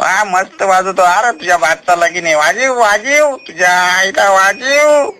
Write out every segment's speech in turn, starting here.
वा मस्त वाजवतो. अरे तुझ्या भातचा लगीन आहे वाजीव वाजीव. तुझ्या आईला वाजीव.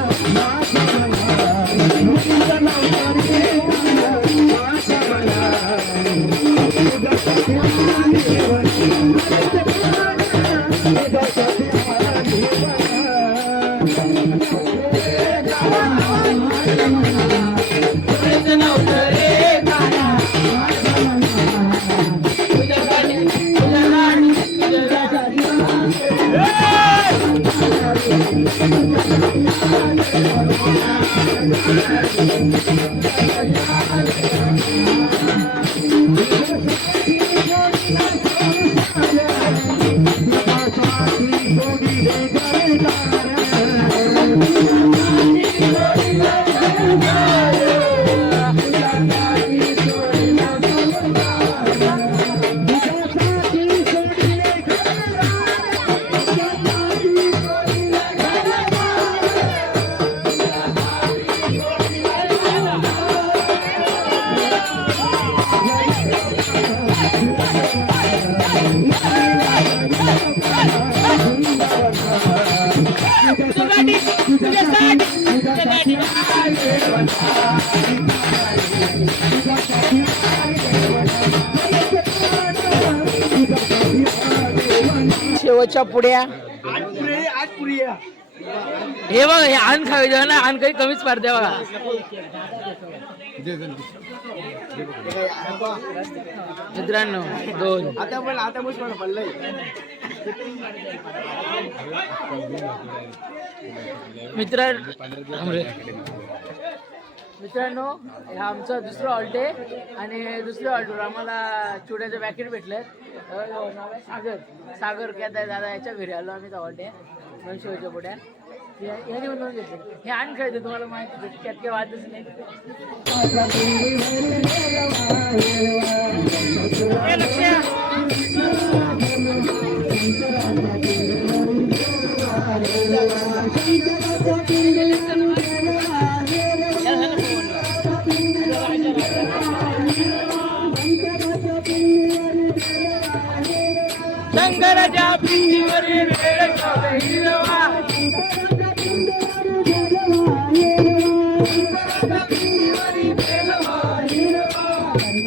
Thank you. शेवटच्या पुड्या हे बघ हे आण खायचं ना आण काही कमीच पडते बघा. मित्रांनो दोन. आता पण आता पण पडलंय मित्र मित्रांनो हा आमचा दुसरं ऑल्ट आहे आणि दुसऱ्या ऑल्टवर आम्हाला चुड्याचं पॅकेट भेटलं. सागर सागर काय दादा याच्या घरी आलो आम्ही ऑल्ट आहे दोनशेच्या पुढ्या. याने बनवून घेतले. हे आण खेळते तुम्हाला माहिती त्यात काही वादच नाही.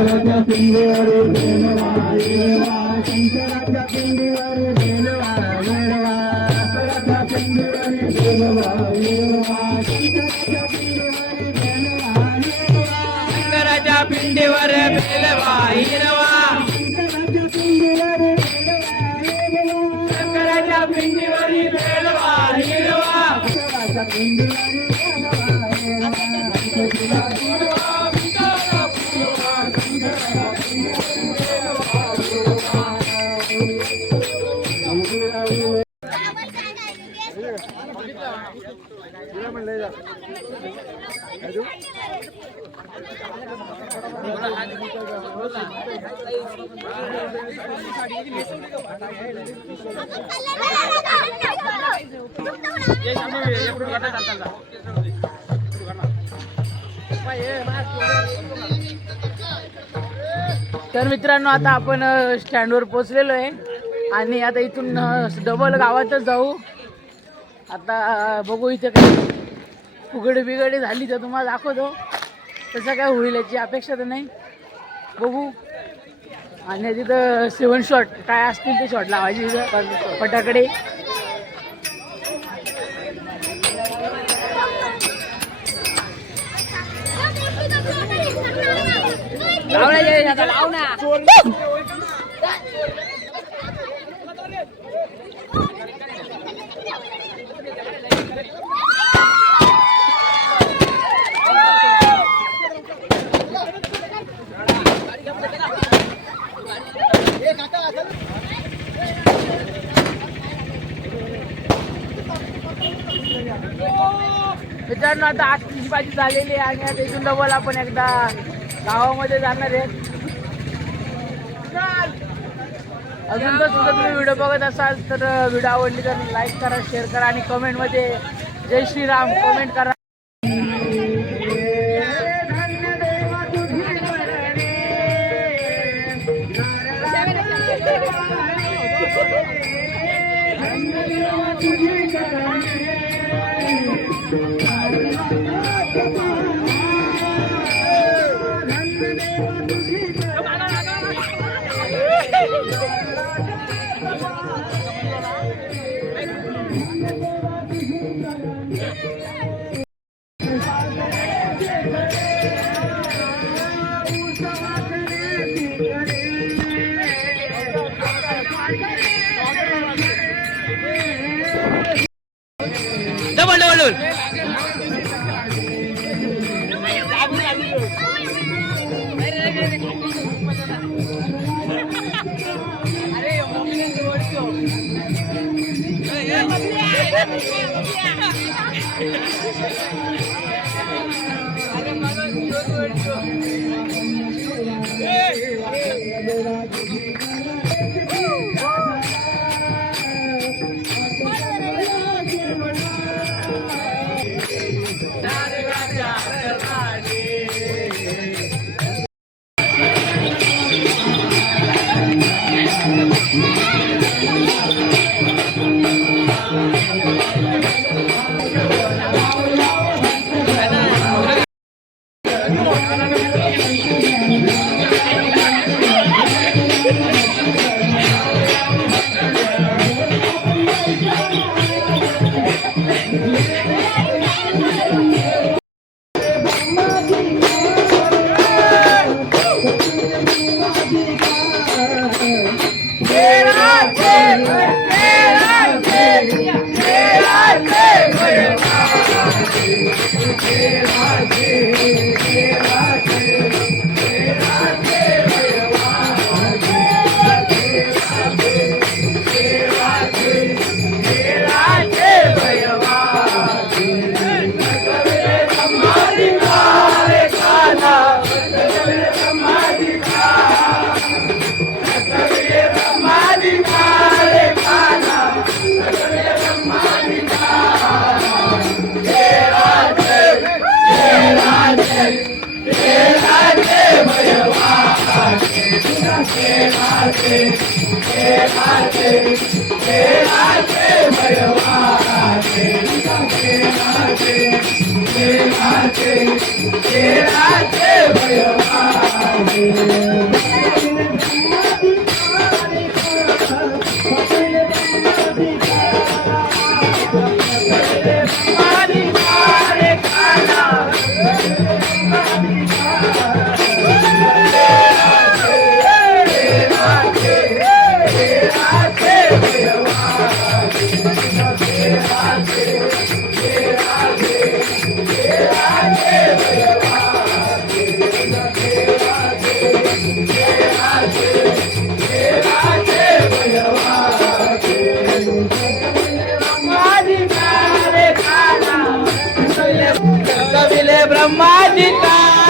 Jai Jai Jai ఎప్పుడు కట్ట కట్టాలి तर मित्रांनो आता आपण स्टँडवर पोचलेलो आहे. आणि आता इथून डबल गावातच जाऊ. आता बघू इथे काय फुगडी बिगडी झाली तर तुम्हाला दाखवतो. तसं काय होईल याची अपेक्षा तर नाही. बघू. आणि तिथं सेवन शॉट काय असतील ते शॉट लावायचे तिथं मित्रांनो आता आठची भाजी झालेली आहे आणि आता इथून डबल आपण एकदा गावामध्ये जाणार आहे. अजून जर सुद्धा तुम्ही व्हिडिओ बघत असाल तर व्हिडिओ आवडली तर लाईक करा शेअर करा आणि कमेंटमध्ये जय श्रीराम कमेंट करा. Hey! Yeah. Ramadita.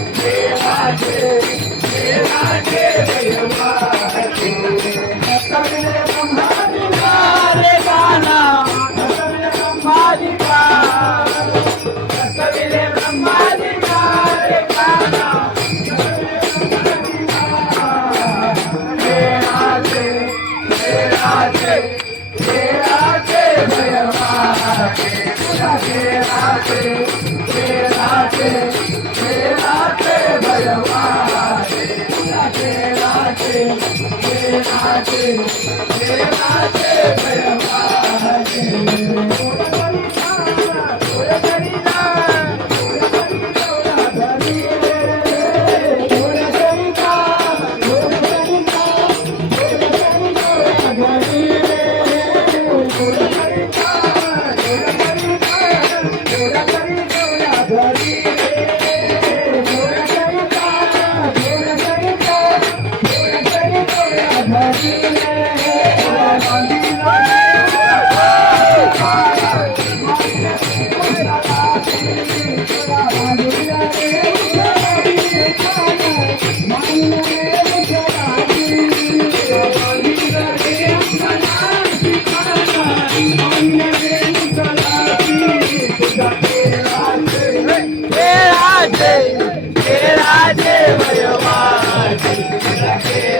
Yeah, I did. Yeah, I did. く Yeah.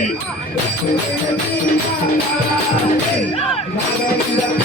Thank you.